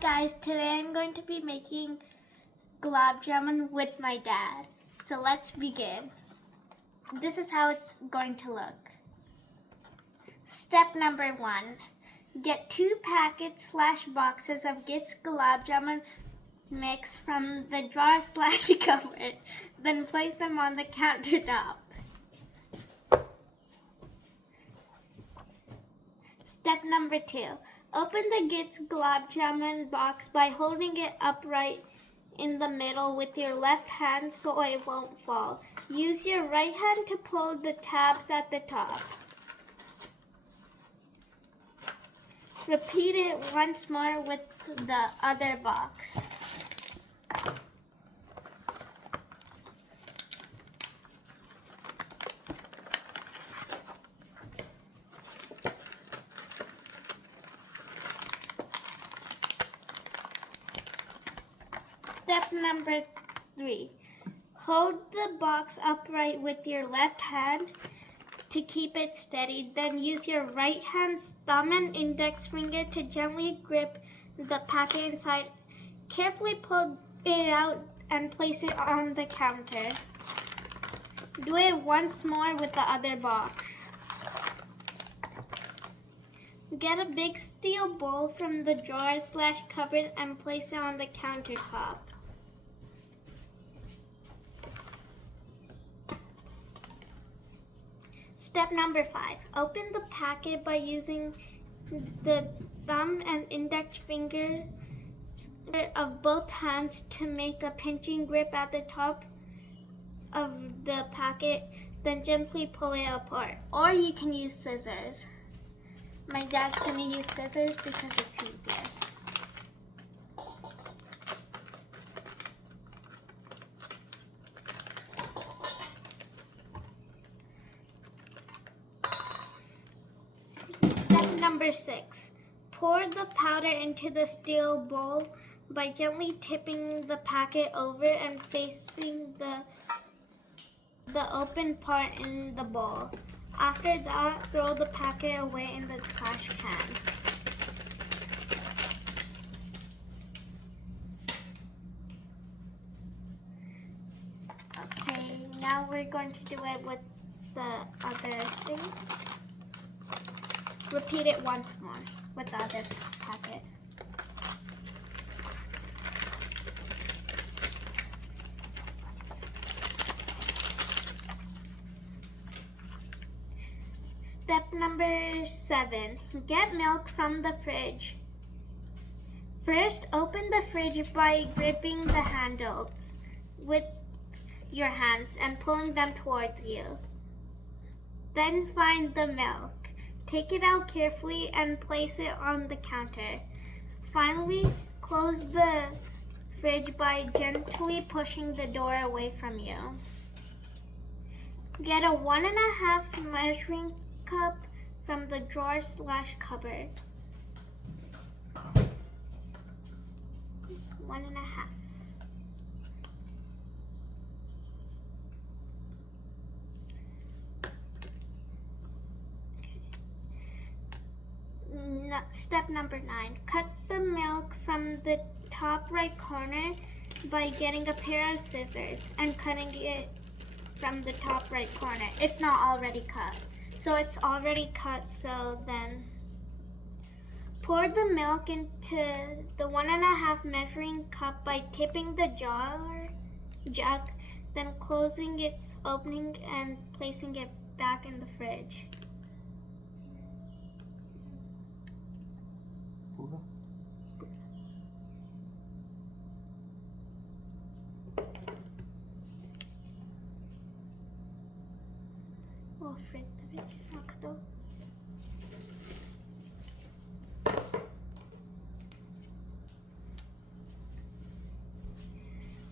guys, today I'm going to be making Gulab Jamun with my dad. So let's begin. This is how it's going to look. Step number 1. Get 2 packets/boxes of Git's Gulab Jamun mix from the drawer/cupboard. Then place them on the countertop. Step number 2. Open the Git's Gulab Jamun box by holding it upright in the middle with your left hand so it won't fall. Use your right hand to pull the tabs at the top. Repeat it once more with the other box. Step number 3. Hold the box upright with your left hand to keep it steady. Then use your right hand's thumb and index finger to gently grip the packet inside. Carefully pull it out and place it on the counter. Do it once more with the other box. Get a big steel bowl from the drawer/cupboard and place it on the countertop. Step number 5. Open the packet by using the thumb and index finger of both hands to make a pinching grip at the top of the packet, then gently pull it apart. Or you can use scissors. My dad's gonna use scissors because it's easier. Number 6. Pour the powder into the steel bowl by gently tipping the packet over and facing the open part in the bowl. After that, throw the packet away in the trash can. Okay, now we're going to do it with the other thing. Repeat it once more with the other packet. Step number 7. Get milk from the fridge. First, open the fridge by gripping the handle with your hands and pulling them towards you. Then find the milk. Take it out carefully and place it on the counter. Finally, close the fridge by gently pushing the door away from you. Get a 1.5 measuring cup from the drawer/cupboard. 1.5. Step number 9. Cut the milk from the top right corner by getting a pair of scissors and cutting it from the top right corner. It's not already cut. So it's already cut, so then pour the milk into the 1.5 measuring cup by tipping the jug, then closing its opening and placing it back in the fridge.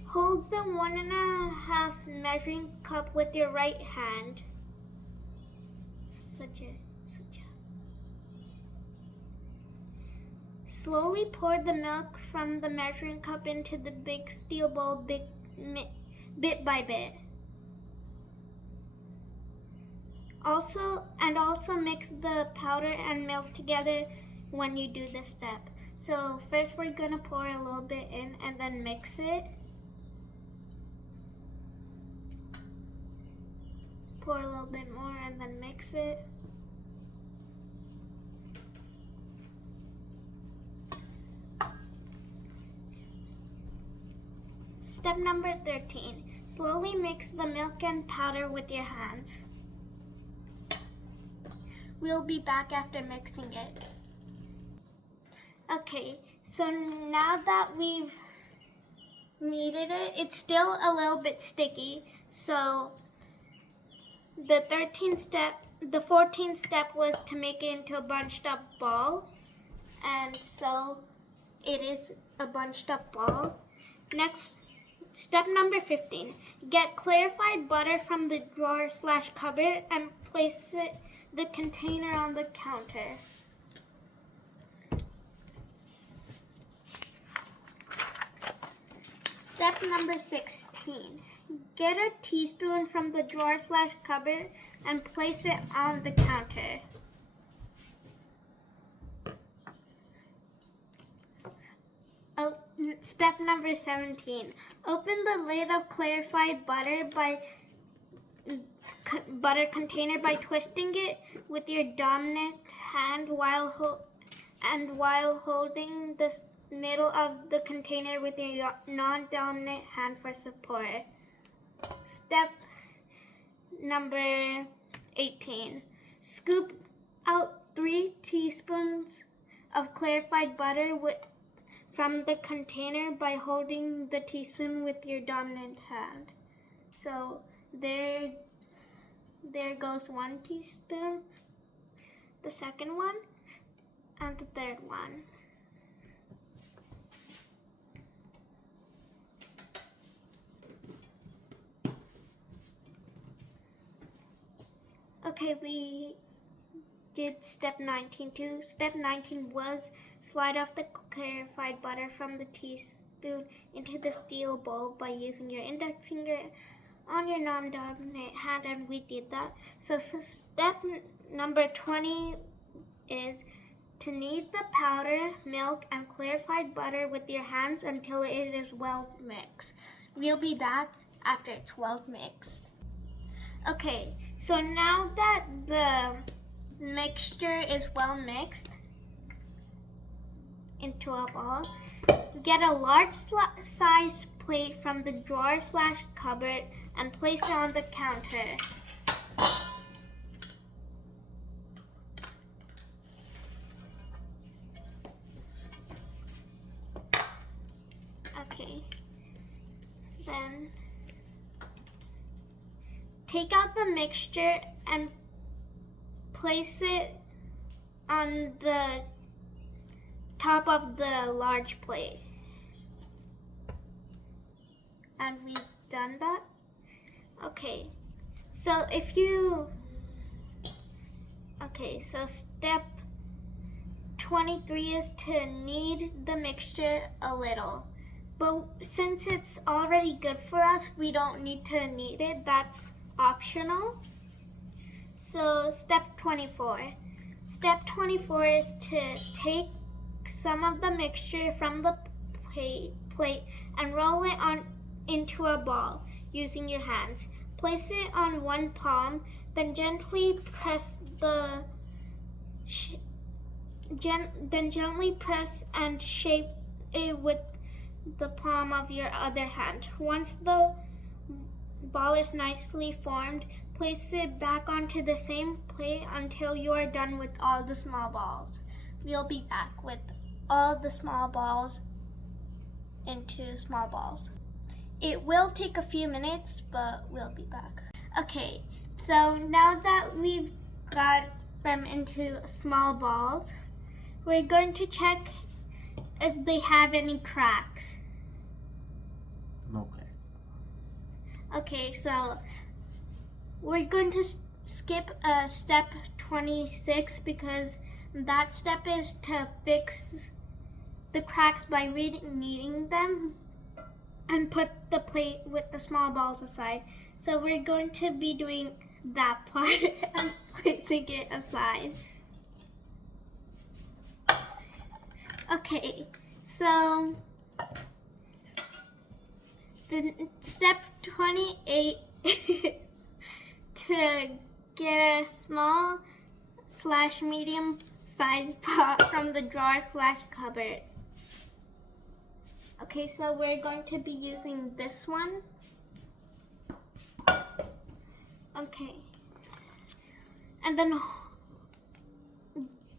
Hold the 1.5 measuring cup with your right hand. Slowly pour the milk from the measuring cup into the big steel bowl bit by bit. Also mix the powder and milk together when you do this step. So first we're gonna pour a little bit in and then mix it. Pour a little bit more and then mix it. Step number 13. Slowly mix the milk and powder with your hands. We'll be back after mixing it. Okay, so now that we've kneaded it, it's still a little bit sticky. So the 14th step was to make it into a bunched up ball. And so it is a bunched up ball. Next, step number 15. Get clarified butter from the drawer/cupboard and place the container on the counter. Step number 16. Get a teaspoon from the drawer/cupboard and place it on the counter. Step number 17. Open the lid of clarified butter container by twisting it with your dominant hand while holding the middle of the container with your non-dominant hand for support. Step number 18. Scoop out 3 teaspoons of clarified butter from the container by holding the teaspoon with your dominant hand. So there goes 1 teaspoon, the second one, and the third one. Okay, we did step 19 too. Step 19 was slide off the clarified butter from the teaspoon into the steel bowl by using your index finger on your non-dominant hand, and we did that. So step number 20 is to knead the powder, milk, and clarified butter with your hands until it is well mixed. We'll be back after it's well mixed. Okay, so now that the mixture is well mixed into a ball, get a large size plate from the drawer/cupboard and place it on the counter. Okay, then take out the mixture and place it on the top of the large plate. And we've done that. Okay, so step 23 is to knead the mixture a little. But since it's already good for us, we don't need to knead it. That's optional. So step 24. Step 24 is to take some of the mixture from the plate and roll it into a ball using your hands. Place it on one palm, then gently press and shape it with the palm of your other hand. Once the ball is nicely formed, place it back onto the same plate until you are done with all the small balls. We'll be back with all the small balls into small balls. It will take a few minutes, but we'll be back. Okay, so now that we've got them into small balls, we're going to check if they have any cracks. Okay. Okay, so we're going to skip step 26 because that step is to fix the cracks by kneading them and put the plate with the small balls aside. So we're going to be doing that part and placing it aside. Okay, so the step 28 is to get a small / medium sized pot from the drawer / cupboard. Okay, so we're going to be using this one. Okay, and then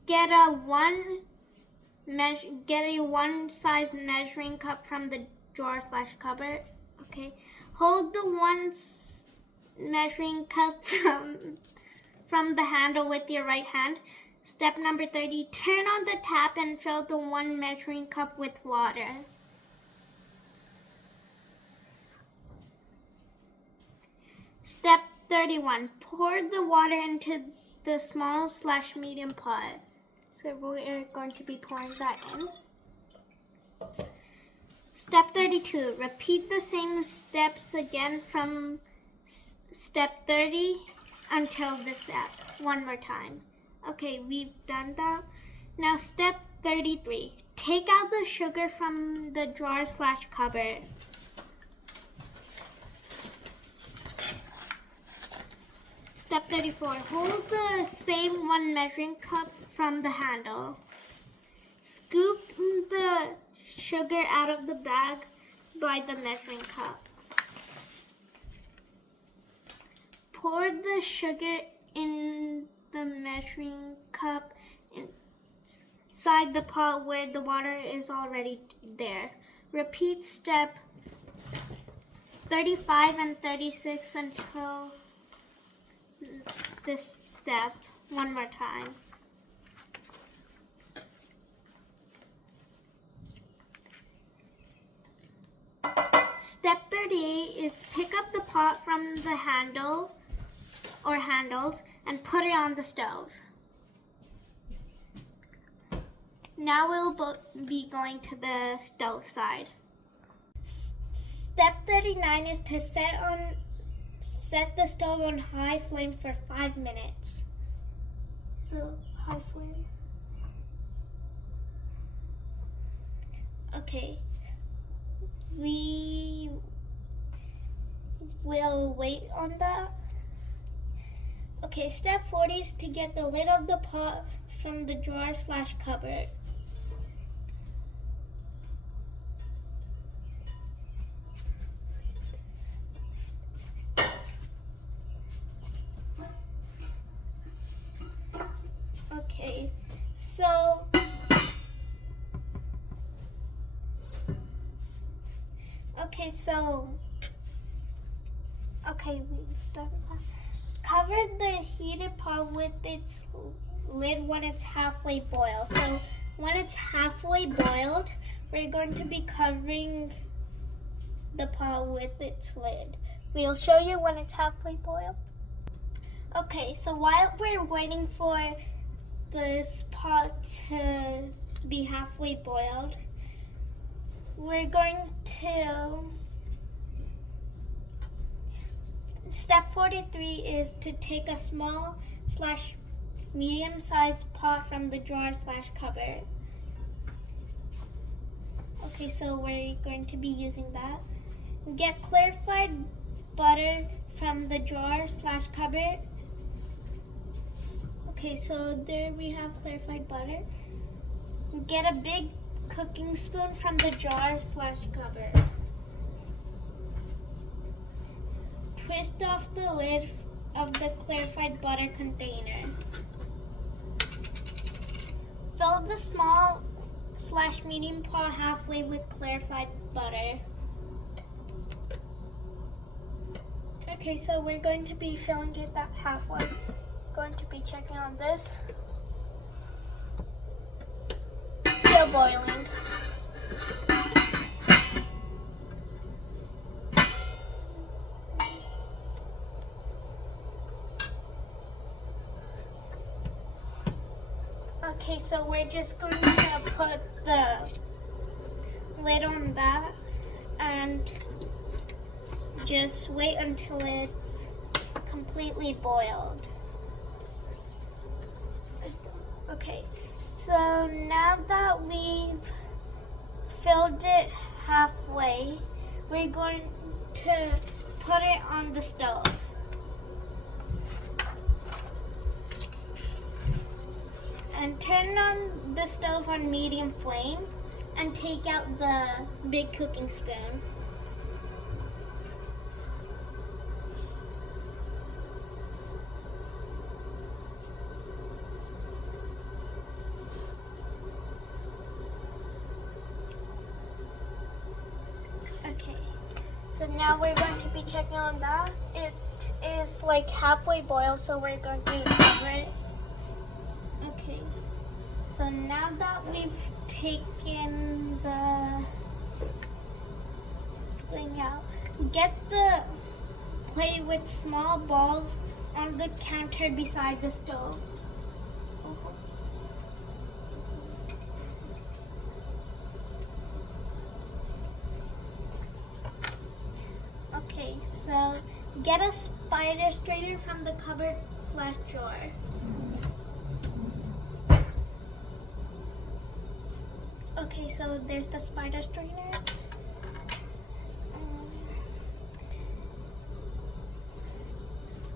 get a one size measuring cup from the drawer / cupboard. Okay, hold the measuring cup from the handle with your right hand. Step number 30, turn on the tap and fill the one measuring cup with water. Step 31, pour the water into the small / medium pot. So we're going to be pouring that in. Step 32, repeat the same steps again from step 30 until this step, one more time. Okay, we've done that. Now step 33, take out the sugar from the drawer / cupboard. Step 34, hold the same one measuring cup from the handle. Scoop the sugar out of the bag by the measuring cup. Pour the sugar in the measuring cup inside the pot where the water is already there. Repeat step 35 and 36 until this step one more time. Step 38 is pick up the pot from the handle or handles and put it on the stove. Now we'll be going to the stove side. Step 39 is to set the stove on high flame for 5 minutes. So high flame. Okay. We will wait on that. Okay, step 40 is to get the lid of the pot from the drawer / cupboard. Okay, we've done that. Cover the heated pot with its lid when it's halfway boiled. So when it's halfway boiled, we're going to be covering the pot with its lid. We'll show you when it's halfway boiled. Okay, so while we're waiting for this pot to be halfway boiled, we're going to step 43 is to take a small / medium-sized pot from the drawer / cupboard. Okay, so we're going to be using that. Get clarified butter from the drawer / cupboard. Okay, so there we have clarified butter. Get a big cooking spoon from the drawer / cupboard. Twist off the lid of the clarified butter container. Fill the small / medium pot halfway with clarified butter. Okay, so we're going to be filling it that halfway. Going to be checking on this. Still boiling. Okay, so we're just going to put the lid on that and just wait until it's completely boiled. Okay, So now that we've filled it halfway, we're going to put it on the stove. And turn on the stove on medium flame and take out the big cooking spoon. Okay, so now we're going to be checking on that. It is like halfway boiled, so we're going to cover it. Okay, so now that we've taken the thing out, get the plate with small balls on the counter beside the stove. Okay, so get a spider strainer from the cupboard/drawer. Okay, so there's the spider strainer.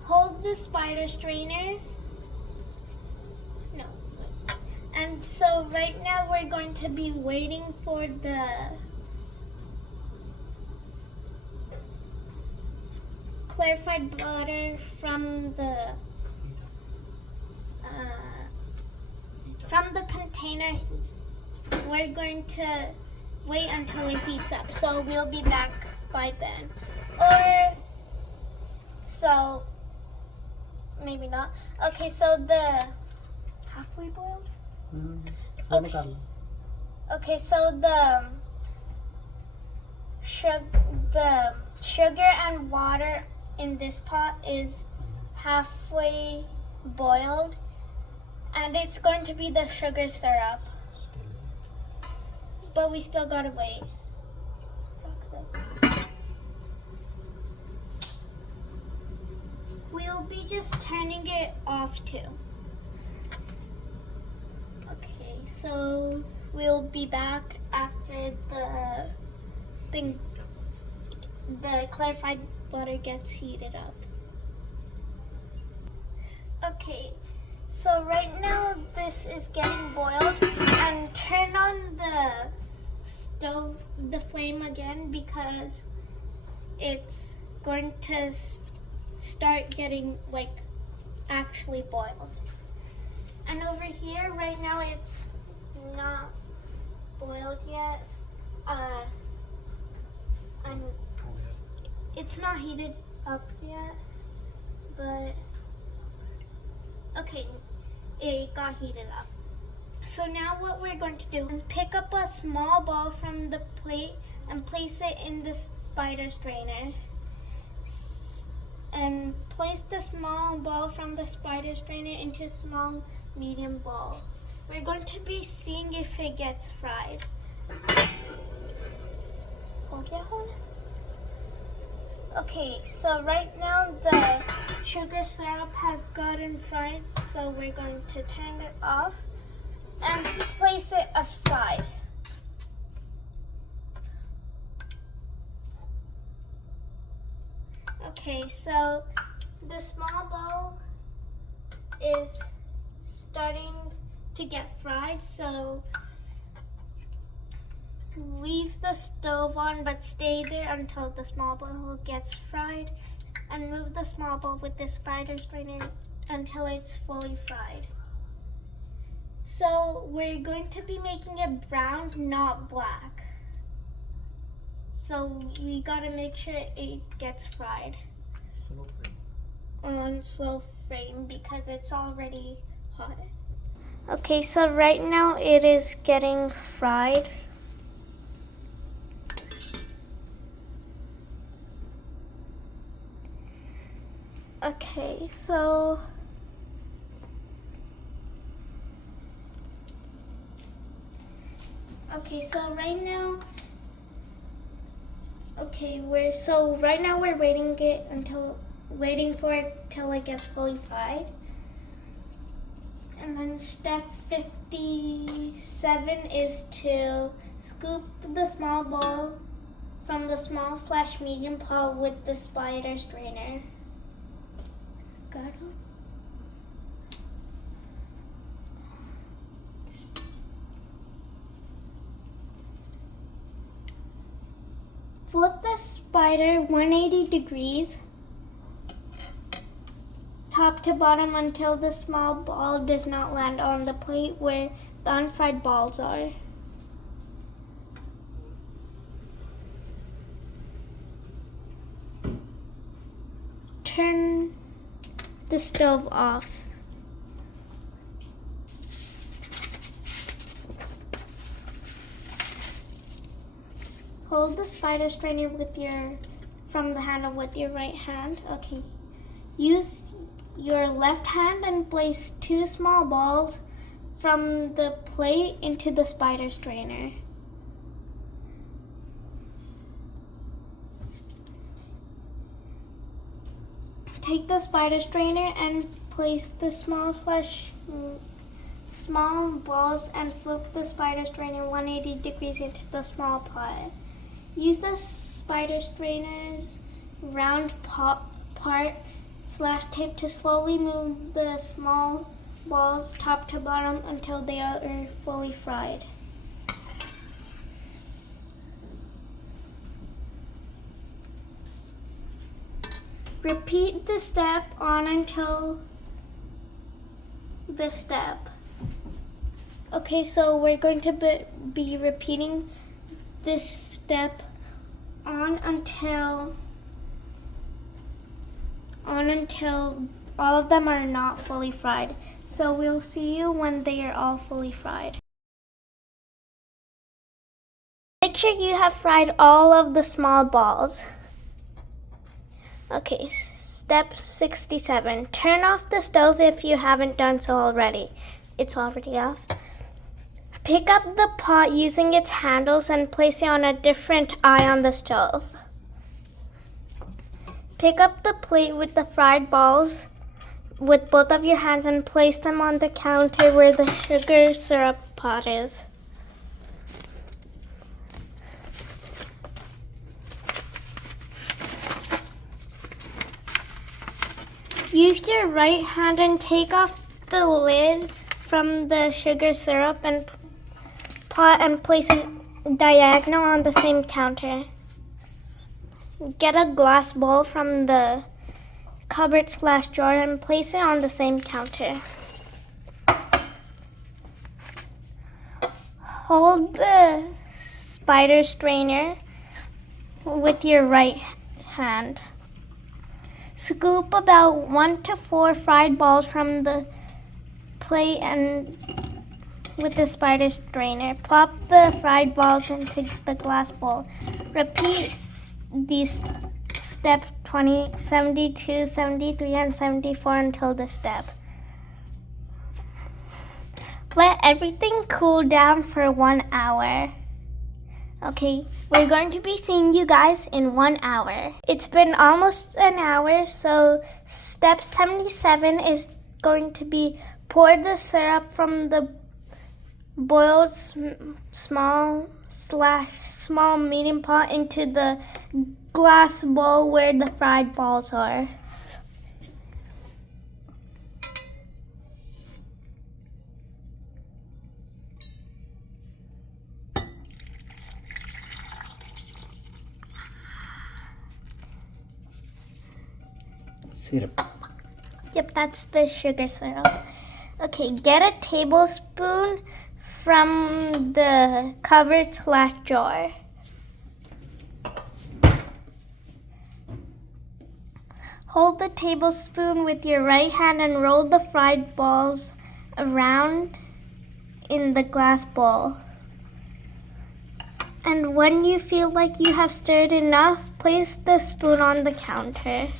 Hold the spider strainer. No. And so right now we're going to be waiting for the clarified butter from the container. We're going to wait until it heats up, so we'll be back by then. Or so maybe not. Okay, so the halfway boiled. Okay, so the sugar and water in this pot is halfway boiled, and it's going to be the sugar syrup. But we still gotta wait. We'll be just turning it off too. Okay, so we'll be back after the clarified butter gets heated up. Okay, so right now this is getting boiled, and turn on the flame again because it's going to start getting like actually boiled. And over here right now it's not boiled yet. And it's not heated up yet, but okay, it got heated up. So now what we're going to do is pick up a small ball from the plate and place it in the spider strainer. And place the small ball from the spider strainer into a small medium bowl. We're going to be seeing if it gets fried. Okay, so right now the sugar syrup has gotten fried, so we're going to turn it off and place it aside. Okay, so the small bowl is starting to get fried, so leave the stove on but stay there until the small bowl gets fried, and move the small bowl with the spider strainer until it's fully fried. So we're going to be making it brown, not black. So we gotta make sure it gets fried on slow flame because it's already hot. Okay, so right now it is getting fried. Okay, so right now we're waiting for it till it gets fully fried. And then step 67 is to scoop the small ball from the small/medium pot with the spider strainer. Got it? Flip the spider 180 degrees, top to bottom, until the small ball does not land on the plate where the unfried balls are. Turn the stove off. Hold the spider strainer from the handle with your right hand. Okay. Use your left hand and place 2 small balls from the plate into the spider strainer. Take the spider strainer and place the small balls and flip the spider strainer 180 degrees into the small pot. Use the spider strainer's round part/tip to slowly move the small balls top to bottom until they are fully fried. Repeat the step on until the step. Okay, so we're going to be repeating this step on until all of them are not fully fried. So we'll see you when they are all fully fried. Make sure you have fried all of the small balls. Okay, step 67. Turn off the stove if you haven't done so already. It's already off. Pick up the pot using its handles and place it on a different eye on the stove. Pick up the plate with the fried balls with both of your hands and place them on the counter where the sugar syrup pot is. Use your right hand and take off the lid from the sugar syrup and pot and place it diagonal on the same counter. Get a glass bowl from the cupboard/drawer and place it on the same counter. Hold the spider strainer with your right hand. Scoop about 1 to 4 fried balls from the plate and with the spider strainer. Plop the fried balls into the glass bowl. Repeat these steps 20, 72, 73, and 74 until the step. Let everything cool down for 1 hour. Okay, we're going to be seeing you guys in 1 hour. It's been almost an hour, so step 77 is going to be pour the syrup from the boiled small/medium pot into the glass bowl where the fried balls are. Syrup. Yep, that's the sugar syrup. Okay, get a tablespoon from the cupboard/drawer. Hold the tablespoon with your right hand and roll the fried balls around in the glass bowl. And when you feel like you have stirred enough, place the spoon on the counter.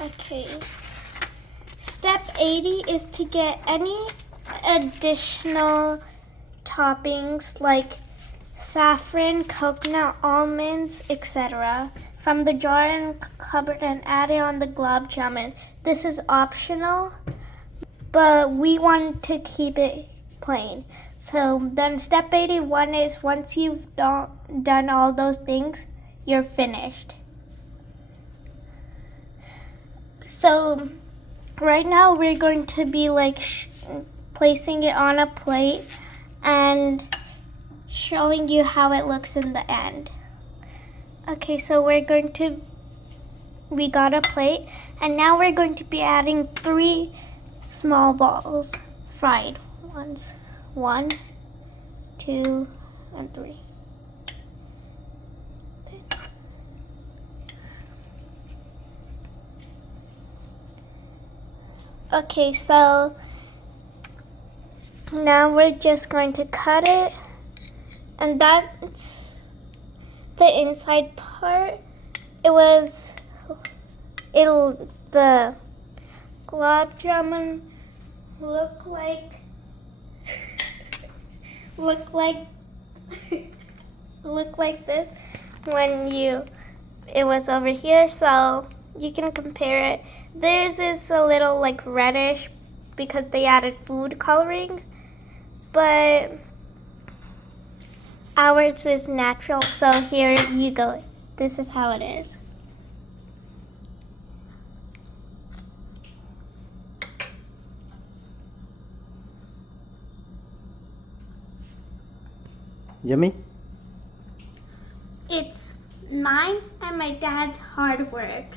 Okay. Step 80 is to get any additional toppings like saffron, coconut, almonds, etc. from the jar and cupboard and add it on the gulab jamun. This is optional, but we want to keep it plain. So then step 81 is once you've done all those things, you're finished. So right now we're going to be like placing it on a plate and showing you how it looks in the end. Okay, so we got a plate and now we're going to be adding 3 small balls, fried ones. 1, 2, and 3. Okay, so now we're just going to cut it, and that's the inside part. The gulab jamun look like this when it was over here, so you can compare it. Theirs is a little like reddish because they added food coloring, but ours is natural, so here you go. This is how it is. Yummy? It's mine and my dad's hard work.